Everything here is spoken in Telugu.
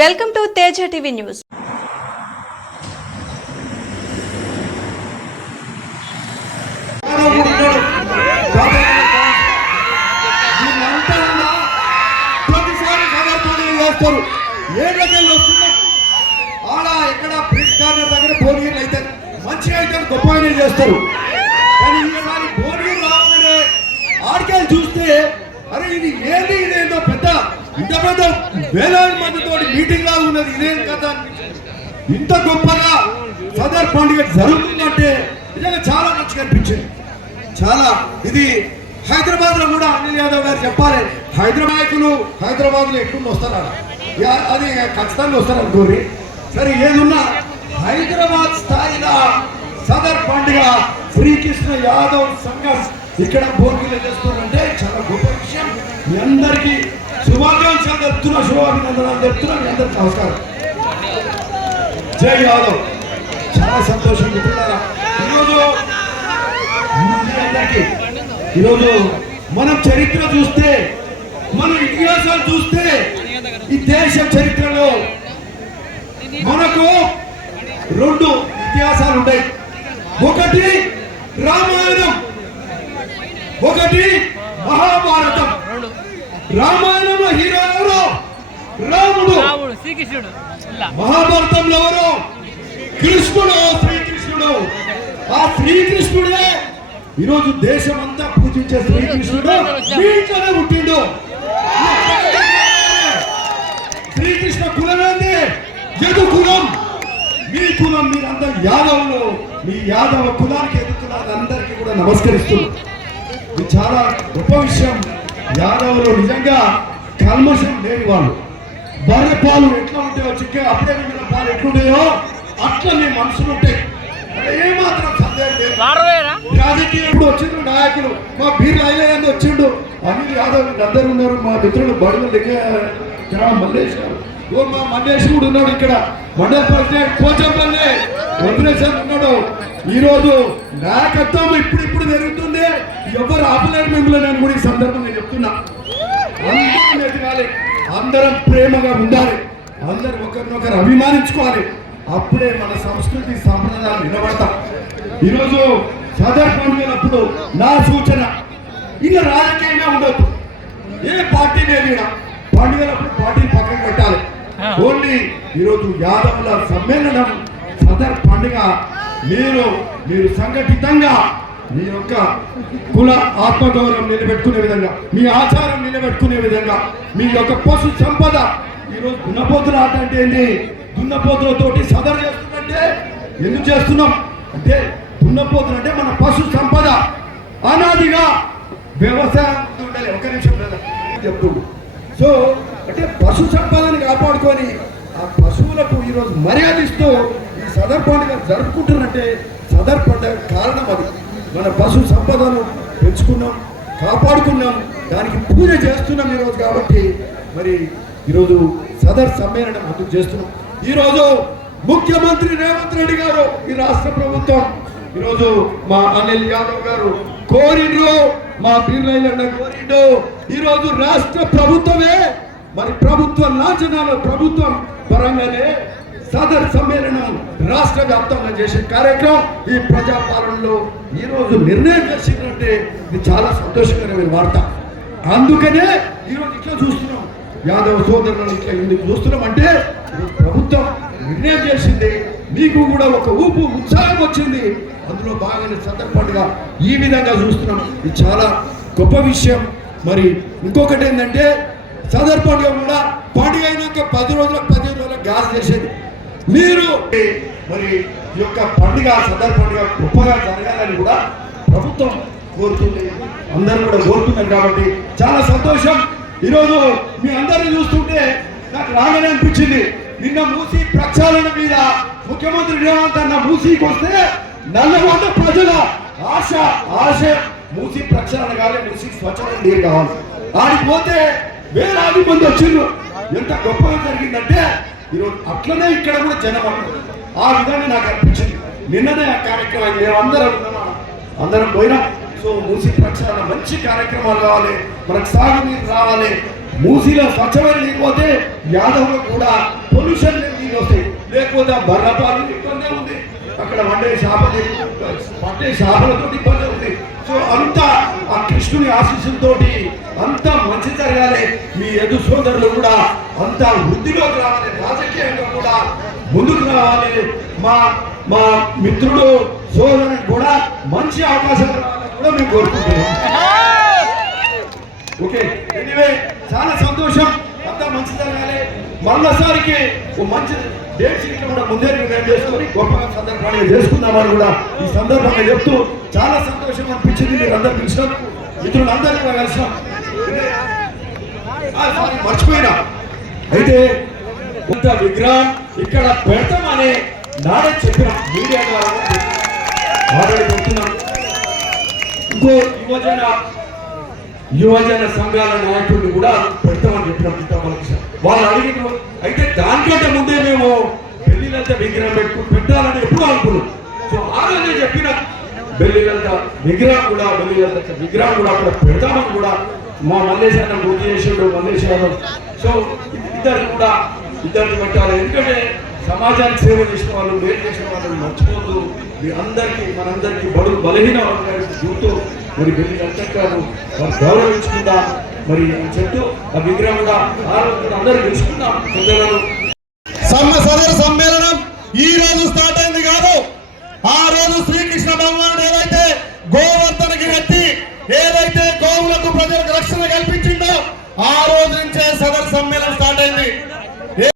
Welcome to Teja TV news. ఇక్కడ బ్రిడ్జ్ కార్నర్ దగ్గర భోగిలు అయితే మంచిగా అయితే గొప్ప చేస్తారు. కానీ ఈసారి భోగిలు రాగానే ఆడికాయలు చూస్తే అరే ఇది ఏంది, ఇదేందో పెద్ద ఇంత పెద్ద వేలాది మందితో మీటింగ్ లాగా ఉన్నది, ఇదేం కదా ఇంత గొప్పగా సదర్ పండుగ జరుగుతుందంటే నిజంగా చాలా మంచిగా అనిపించింది. చాలా ఇది హైదరాబాద్ లో కూడా అనిల్ యాదవ్ గారు చెప్పాలి, నాయకులు హైదరాబాద్ లో ఎక్కువ వస్తారు, అది ఖచ్చితంగా వస్తారు అనుకోరి. సరే ఏదున్నా హైదరాబాద్ స్థాయిలో సదర్ పండుగ శ్రీకృష్ణ యాదవ్ సంఘం ఇక్కడ భోగిలు చేస్తున్నారంటే చాలా గొప్ప విషయం. మీ అందరికీ శుభాకాంక్షలు చెప్తున్నా, శుభాభినందనాలు చెప్తున్నా. మీ అందరికి నమస్కారం. జై యాదవ్. చాలా సంతోషం మిత్రులారా. ఈరోజు మనం చరిత్ర చూస్తే, మన ఇతిహాసాలు చూస్తే, ఈ దేశ చరిత్రలో మనకు రెండు ఇతిహాసాలు ఉంటాయి. ఒకటి రామాయణం, ఒకటి మహాభారతం. రామాయణంలో హీరో ఎవరు? రాముడు, శ్రీకృష్ణుడు. మహాభారతంలో ఎవరు? కృష్ణుడు, శ్రీకృష్ణుడు. ఆ శ్రీకృష్ణుడే ఈరోజు దేశం అంతా పూజించే శ్రీకృష్ణుడు మీట్లోనే పుట్టిండు. శ్రీకృష్ణ కులమేంది? యదు కులం. మీ కులం, మీరందరూ యాదవులు. మీ యాదవ కులానికి ఎదుగుతున్నారు, అందరికీ కూడా నమస్కరిస్తున్నారు. ఇది చాలా గొప్ప విషయం. యాదవులు నిజంగా కల్మషం లేని వాళ్ళు. బర్రె పాలు ఎట్లా ఉంటాయో, చిక్క అప్పుడే మిగిలిన పాలు ఎట్లుంటాయో అట్లా మీ మనసులు ఉంటాయి. ఏమాత్రం సందేహం లేదు. రాజకీయంలో వచ్చిండ్రు నాయకులు, మా బీర్ ఐలయ్య వచ్చిండు, అనిల్ యాదవ్ అందరు ఉన్నారు, మా మిత్రులు బడుగు దగ్గర మల్లేష్ గారు, మా మల్లేష్ కూడా ఉన్నాడు, ఇక్కడ మండల ప్రెసిడెంట్ పోచంపల్లి వదిలేసారి ఉన్నాడు. ఈ రోజు నాయకత్వం ఇప్పుడు పెరుగుతుంది, ఎవరు ఆపలేరు మిమ్మల్ని అని కూడా ఈ సందర్భంగా చెప్తున్నా. అందరం ఎదగాలి, అందరం ప్రేమగా ఉండాలి, అందరు ఒకరినొకరు అభిమానించుకోవాలి. అప్పుడే మన సంస్కృతి సాంప్రదాయాలు నిలబడతాం. ఈరోజు సదర్ పండుగలప్పుడు నా సూచన, ఇంకా రాజకీయంగా ఉండొద్దు, ఏ పార్టీ లేదు. పండుగలప్పుడు పార్టీని పక్కన పెట్టాలి. ఓన్లీ ఈరోజు యాదవుల సమ్మేళనం సదర్ పండుగ మీరు సంఘటితంగా మీ యొక్క కుల ఆత్మగౌరవం నిలబెట్టుకునే విధంగా, మీ ఆచారం నిలబెట్టుకునే విధంగా, మీ యొక్క పశు సంపద. ఈరోజు దున్నపోతుల ఆట అంటే ఏంటి? దున్నపోతులతోటి సదర్ చేస్తుందంటే ఎందుకు చేస్తున్నాం అంటే, దున్నపోతులు అంటే మన పశు సంపద. అనాదిగా వ్యవసాయం ఉండాలి. ఒక నిమిషం చెప్తూ, సో అంటే పశు సంపదని కాపాడుకొని ఆ పశువులకు ఈరోజు మర్యాద ఇస్తూ ఈ సదర్ పండుగ జరుపుకుంటున్నారంటే సదర్ పండుగ కారణం అది. మన పశు సంపదను పెంచుకున్నాం, కాపాడుకున్నాం, దానికి పూజ చేస్తున్నాం ఈరోజు. కాబట్టి మరి ఈరోజు సదర్ సమ్మేళనం అందుకు చేస్తున్నాం. ఈరోజు ముఖ్యమంత్రి రేవంత్ రెడ్డి గారు, ఈ రాష్ట్ర ప్రభుత్వం ఈరోజు మా అనిల్ యాదవ్ గారు కోరిండ్రు, మా బీర్లైలన్న కోరిండు. ఈరోజు రాష్ట్ర ప్రభుత్వమే మరి ప్రభుత్వ లాంఛనాల ప్రభుత్వం పరంగానే సదర్ సమ్మేళనం రాష్ట్ర వ్యాప్తంగా చేసే కార్యక్రమం ఈ ప్రజాపాలనలో ఈరోజు నిర్ణయం చేసిందంటే ఇది చాలా సంతోషకరమైన వార్త. అందుకనే ఈరోజు ఇట్లా చూస్తున్నాం, యాదవ సోదరులను ఇట్లా ఎందుకు చూస్తున్నాం అంటే ప్రభుత్వం నిర్ణయం చేసింది, మీకు కూడా ఒక ఊపు ఉత్సాహం వచ్చింది, అందులో బాగానే సదర్ పండుగ ఈ విధంగా చూస్తున్నాం. ఇది చాలా గొప్ప విషయం. మరి ఇంకొకటి ఏంటంటే సదర్ పండుగ కూడా పండుగ అయినాక 10 రోజులకు గ్యాస్ చేసేది. మీరు మరి ఈ యొక్క పండుగ సదర్ పండుగ గొప్పగా జరగాలని కూడా ప్రభుత్వం కోరుతుంది, అందరూ కూడా కోరుతున్నారు. కాబట్టి చాలా సంతోషం. ఈరోజు మీ అందరిని చూస్తుంటే నాకు రాగానే అనిపించింది, నిన్న మూసీ ప్రక్షాళన మీద ముఖ్యమంత్రి రేవంత్ అన్న మూసీకి వస్తే నల్లగొండ ప్రజల ఆశ మూసీ ప్రక్షాళన కావాలి, మూసీ స్వచ్ఛమైన నీరు కావాలి. ఆడికి పోతే వేలాది మంది వచ్చిండ్రు. ఎంత గొప్పగా జరిగిందంటే ఈరోజు అట్లనే ఇక్కడ కూడా జనం ఆ విధంగా నాకు అనిపించింది. నిన్ననే ఆ కార్యక్రమం అందరం పోయినా. సో మూసీ ప్రక్షాళన మంచి కార్యక్రమాలు కావాలి, మనకు సాగునీరు రావాలి, మూసీలో స్వచ్ఛమైన లేకపోతే యాదవ్లో కూడా పొల్యూషన్ నీళ్ళు వస్తాయి, లేకపోతే బర్రపాలు ఇబ్బంది ఉంది, అక్కడ వండే చేపలు పట్టే చేపలతో ఇబ్బంది ఉంది. సో అంతా ఆ కృష్ణుని ఆశీస్సులతో అంతా మంచి జరగాలి. మీ ఎదు సోదరులు కూడా అంతా వృద్ధిలోకి రావాలి, రాజకీయంగా కూడా ముందుకు రావాలి. మా మా మిత్రుడు సోదరునికి కూడా మంచి అవకాశాలు రావాలని కూడా మేము కోరుకుంటున్నాం. ఓకే, ఎనీవే చాలా సంతోషం, అంతా మంచి జరగాలి. మళ్ళసారికి ఓ మంచి డేట్ షీట్ కూడా ముందే నిర్ణయం చేసుకొని గొప్పగా సందర్భాన్ని చేసుకుందామని కూడా ఈ సందర్భంగా చెప్తూ చాలా సంతోషం అనిపించింది. మీరు అందరు పిలిచినాం, మిత్రులందరూ కూడా కలిసినాం. మర్చిపోయినా అయితే కొంత విగ్రహం ఇక్కడ పెడతామని నాడే చెప్పినాం, మీడియా ద్వారా ఆల్రెడీ పెడుతున్నాం. ఇంకో యువజన సంఘాల నాయకుడిని కూడా పెడతామని చెప్పినాం. వాళ్ళు అడిగిన అయితే దానికంటే ముందే మేము బెల్లిలంతా విగ్రహం పెట్టాలని ఎప్పుడు అనుకున్నాం. సో ఆ రోజే చెప్పిన బెల్లిలంతా విగ్రహం కూడా అక్కడ పెడతామని కూడా మా మల్లేశానం గుర్తు చేసాడు మల్లేశానం. సో ఇద్దరిని పెట్టాలి, ఎందుకంటే సమాజానికి సేవ చేసిన వాళ్ళు, మేలు చేసిన వాళ్ళని మర్చిపోతూ మనందరికీ బలహీన గుర్తు మరి వెళ్ళి నచ్చకారు వారు గౌరవించుకుందాం. మరి చెప్తూ ఆ విగ్రహం కూడా అందరూ తెలుసుకుందాం. పిల్లలు